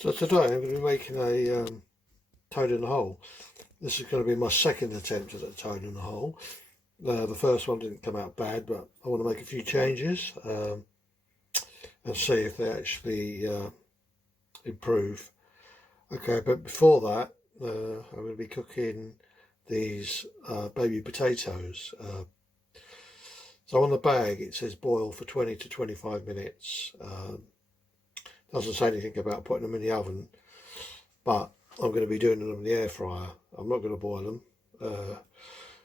So today I'm going to be making a toad in the hole. This is going to be my second attempt at a toad in the hole. The first one didn't come out bad, but I want to make a few changes and see if they actually improve. Okay, but before that I'm going to be cooking these baby potatoes. So on the bag it says boil for 20 to 25 minutes. Doesn't say anything about putting them in the oven, but I'm going to be doing them in the air fryer. I'm not going to boil them.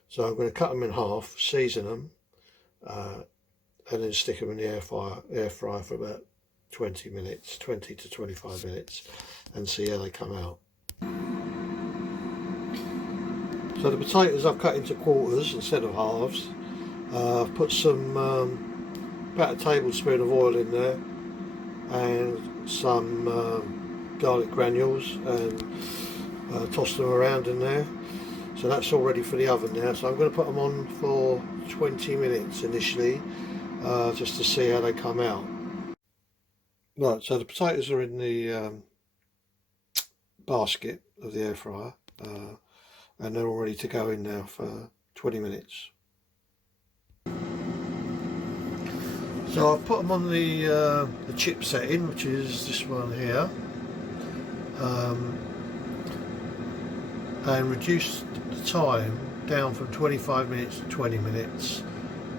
So I'm going to cut them in half, season them, and then stick them in the air fryer for about 20 minutes, 20 to 25 minutes, and see how they come out. So the potatoes I've cut into quarters instead of halves. I've put some about a tablespoon of oil in there and some garlic granules, and toss them around in there. So that's all ready for the oven now. So I'm going to put them on for 20 minutes initially, just to see how they come out. Right, so the potatoes are in the basket of the air fryer, and they're all ready to go in now for 20 minutes. So I've put them on the chip setting, which is this one here, and reduced the time down from 25 minutes to 20 minutes,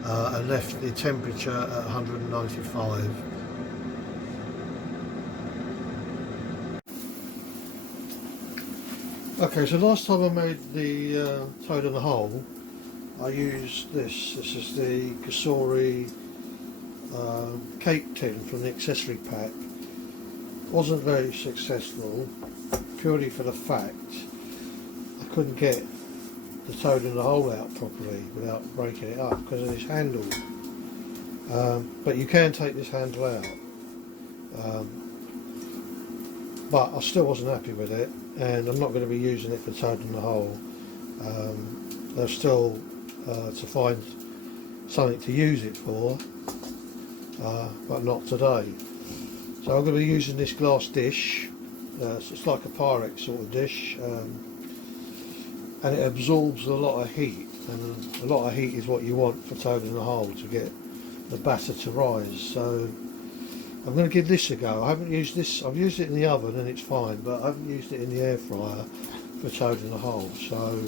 and left the temperature at 195. Okay, so last time I made the toad in the hole, I used this. This is the Cosori cake tin from the accessory pack. Wasn't very successful, purely for the fact I couldn't get the toad in the hole out properly without breaking it up because of this handle. But you can take this handle out. But I still wasn't happy with it, and I'm not going to be using it for toad in the hole. There's still to find something to use it for, but not today. So I'm going to be using this glass dish. So it's like a Pyrex sort of dish, and it absorbs a lot of heat, and a lot of heat is what you want for toad in the hole to get the batter to rise. So I'm going to give this a go. I haven't used this. I've used it in the oven and it's fine, but I haven't used it in the air fryer for toad in the hole. So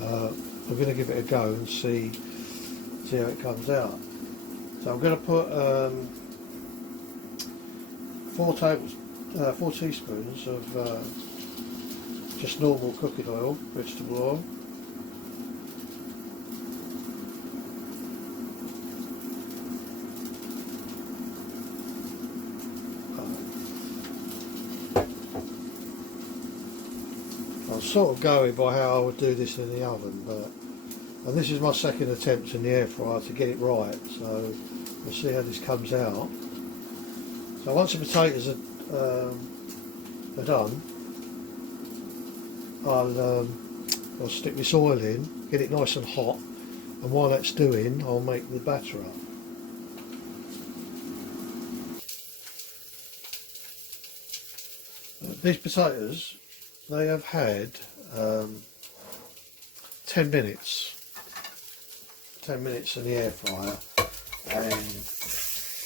I'm going to give it a go and see how it comes out. So I'm going to put 4 teaspoons of just normal cooking oil, vegetable oil. I was sort of going by how I would do this in the oven, and this is my second attempt in the air fryer to get it right, so we'll see how this comes out. So once the potatoes are done, I'll stick this oil in, get it nice and hot, and while that's doing I'll make the batter up. These potatoes, they have had 10 minutes in the air fryer, and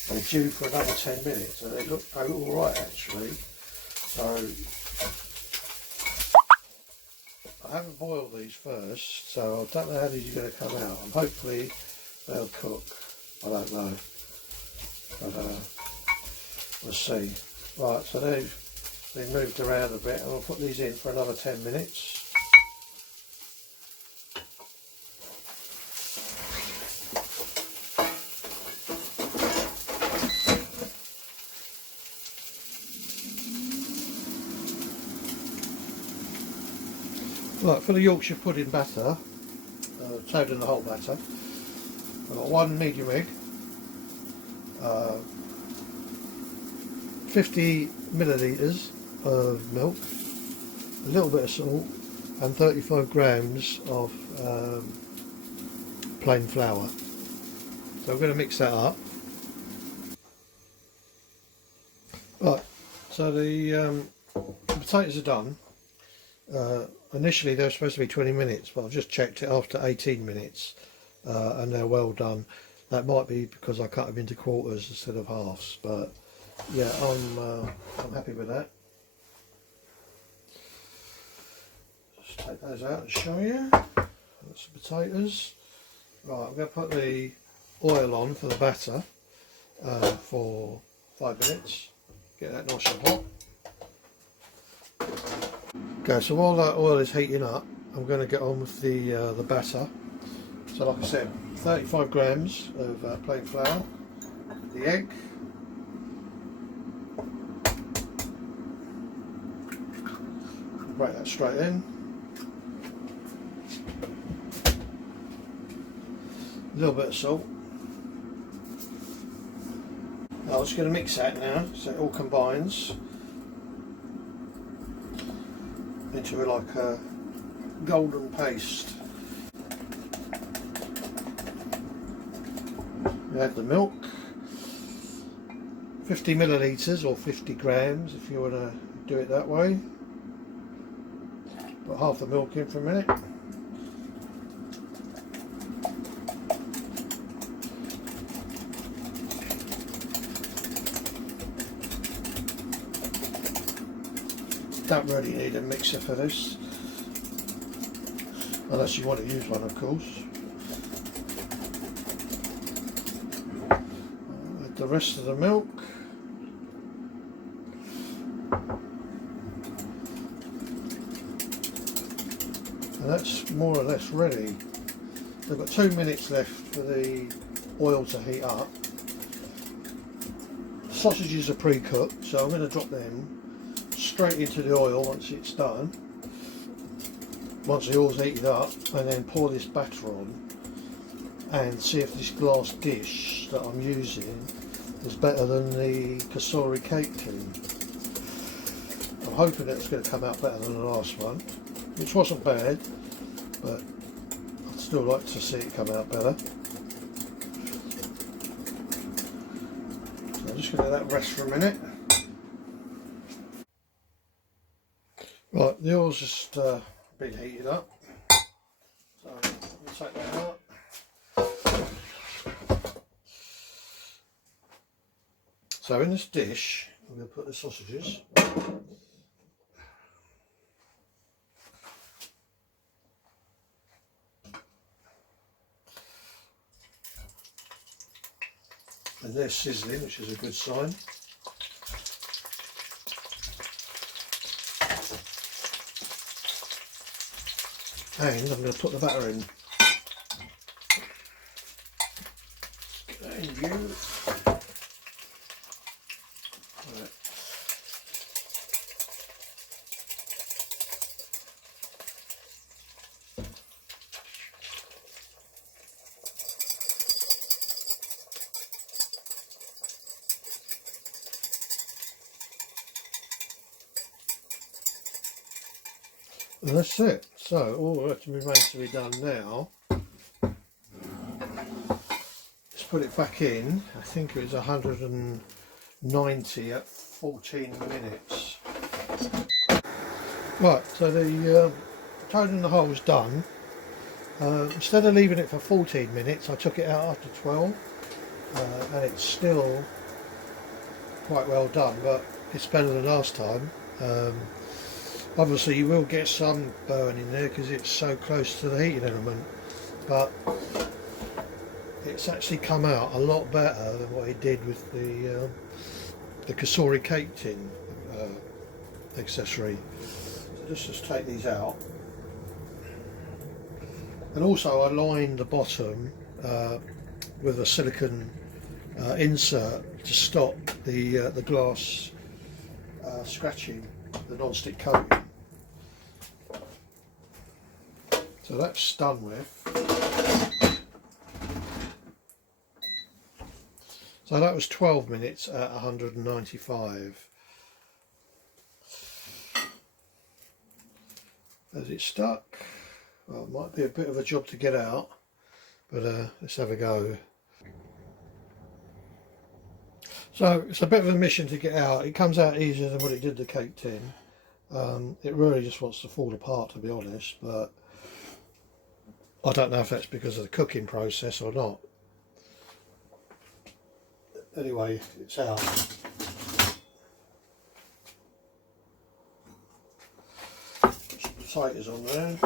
they're due for another 10 minutes, and they look alright actually. So I haven't boiled these first, so I don't know how these are going to come out. And hopefully they'll cook. I don't know, but we'll see. Right, so they've been moved around a bit, and I'll put these in for another 10 minutes. Right, for the Yorkshire pudding batter, toad in the hole batter, I've got 1 medium egg, 50 millilitres of milk, a little bit of salt, and 35 grams of plain flour. So I'm going to mix that up. Right, so the potatoes are done. Initially they were supposed to be 20 minutes, but I've just checked it after 18 minutes, and they're well done. That might be because I cut them into quarters instead of halves, but yeah, I'm happy with that. Just take those out and show you. That's the potatoes. Right, I'm going to put the oil on for the batter for 5 minutes. Get that nice and hot. Okay, so while that oil is heating up, I'm going to get on with the batter. So like I said, 35 grams of plain flour, the egg, break that straight in, a little bit of salt. Now I'm just going to mix that now so it all combines into like a golden paste. You add the milk, 50 millilitres or 50 grams if you want to do it that way. Put half the milk in for a minute. Don't really need a mixer for this, unless you want to use one, of course. Add the rest of the milk. And that's more or less ready. We've got 2 minutes left for the oil to heat up. The sausages are pre-cooked, so I'm going to drop them straight into the oil once it's done. Once the oil's heated up, and then pour this batter on and see if this glass dish that I'm using is better than the Cosori cake tin. I'm hoping it's going to come out better than the last one, which wasn't bad, but I'd still like to see it come out better. So I'm just going to let that rest for a minute. Right, the oil's just been heated up, so I'm going to take that out. So in this dish, I'm going to put the sausages. And they're sizzling, which is a good sign. And I'm going to put the batter in. Get that in view. Right. And that's it. So all that remains to be done now is put it back in. I think it was 190 at 14 minutes. Right, so the toad in the hole is done. Instead of leaving it for 14 minutes, I took it out after 12, and it's still quite well done, but it's better than last time. Obviously you will get some burn in there because it's so close to the heating element, but it's actually come out a lot better than what it did with the Cosori cake tin accessory. So just take these out. And also I lined the bottom with a silicone insert to stop the glass scratching the non-stick coating. So that's done with. So that was 12 minutes at 195. Has it stuck? Well, it might be a bit of a job to get out, but let's have a go. So it's a bit of a mission to get out. It comes out easier than what it did the cake tin, It really just wants to fall apart, to be honest, but I don't know if that's because of the cooking process or not. Anyway, it's out. Put some potatoes on there.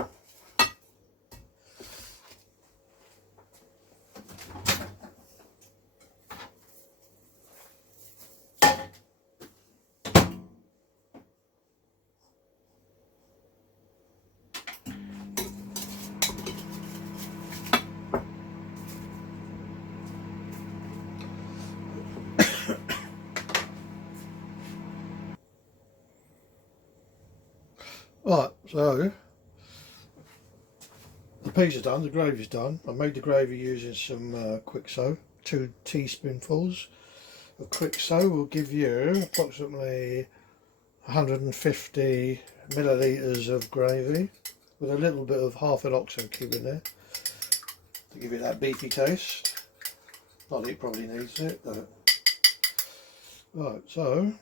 Right, so the peas are done, the gravy's done. I made the gravy using some quick sow. 2 teaspoonfuls of quick sow will give you approximately 150 millilitres of gravy with a little bit of half an oxen cube in there to give it that beefy taste. Not that it probably needs it, but right, so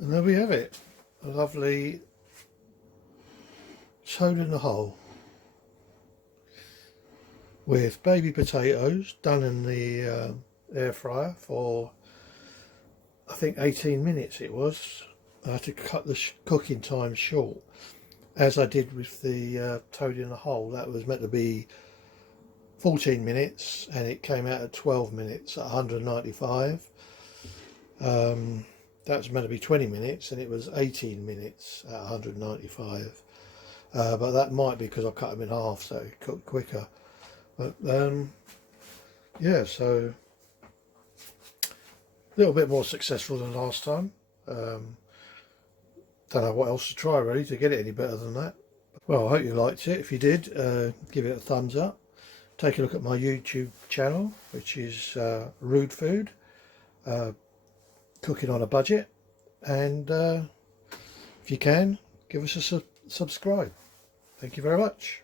and there we have it, a lovely toad in the hole with baby potatoes done in the air fryer for I think 18 minutes it was. I had to cut the cooking time short, as I did with the toad in the hole. That was meant to be 14 minutes and it came out at 12 minutes at 195. That was meant to be 20 minutes and it was 18 minutes at 195. But that might be because I cut them in half so it cooked quicker. But yeah, so a little bit more successful than last time. Don't know what else to try really to get it any better than that. Well, I hope you liked it. If you did, give it a thumbs up. Take a look at my YouTube channel, which is Rude Food, cooking on a budget, and if you can, give us a subscribe. Thank you very much.